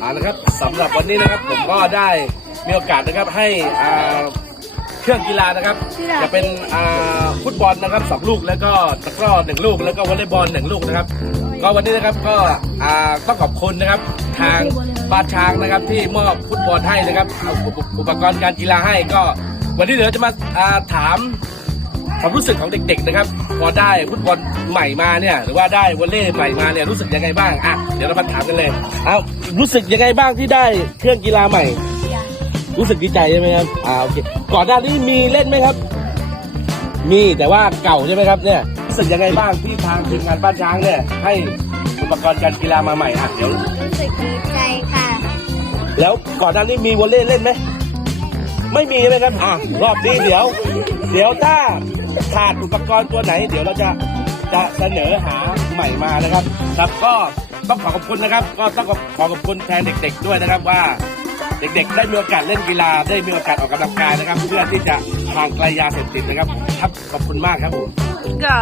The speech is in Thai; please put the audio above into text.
เอาละครับสำหรับวันนี้นะครับผมก็ได้มีโอกาสนะครับให้อ่าเครื่องกีฬานะครับ จะเป็นอ่าฟุตบอลนะครับสองลูกแล้วก็ตะกร้อหนึ่งลูกแล้วก็วอลเลย์บอลหนึ่งลูกนะครับ ก็วันนี้นะครับก็อ่าต้องขอบคุณนะครับ ทางบ้านช้างนะครับที่มอบฟุตบอลให้นะครับเอาอุปอุปกรณ์การกีฬาให้ก็ วันนี้เดี๋ยวจะมาอ่าถาม ความรู้สึกของเด็กๆนะครับ พอได้ฟุตบอลใหม่มาเนี่ย หรือว่าได้วอลเลย์ใหม่มาเนี่ยรู้สึกยังไงบ้างอะเดี๋ยวเรามาถามกันเลยเอารู้สึกยังไงบ้างที่ได้เครื่องกีฬาใหม่ รู้สึกดีใจใช่ไหมครับอ่าโอเคก่อนหน้านี้มีเล่นไหมครับ มีแต่ว่าเก่าใช่ไหมครับเนี่ยรู้สึกยังไงบ้างที่ทางทีมงานบ้านช้างเนี่ยให้อุปกรณ์การกีฬามาใหม่อะเดี๋ยวรู้สึกดีใจค่ะ แล้วก่อนหน้านี้มีวอลเลย์เล่นไหมไม่มีใช่ไหมครับอะรอบนี้เดี๋ยว เดี๋ยวถ้า ขาดอุปกรณ์ตัวไหน เดี๋ยวเราจะจะเสนอหาใหม่มานะครับ ครับก็ต้องขอขอบคุณนะครับ ก็ต้องขอขอบคุณแทนเด็ก ๆ ด้วยนะครับว่า เด็กๆ ได้มีโอกาสเล่นกีฬาได้มีโอกาสออกกำลังกายนะครับ เพื่อที่จะห่างไกลยาเสพติดนะครับ ครับขอบคุณมากครับผม Go.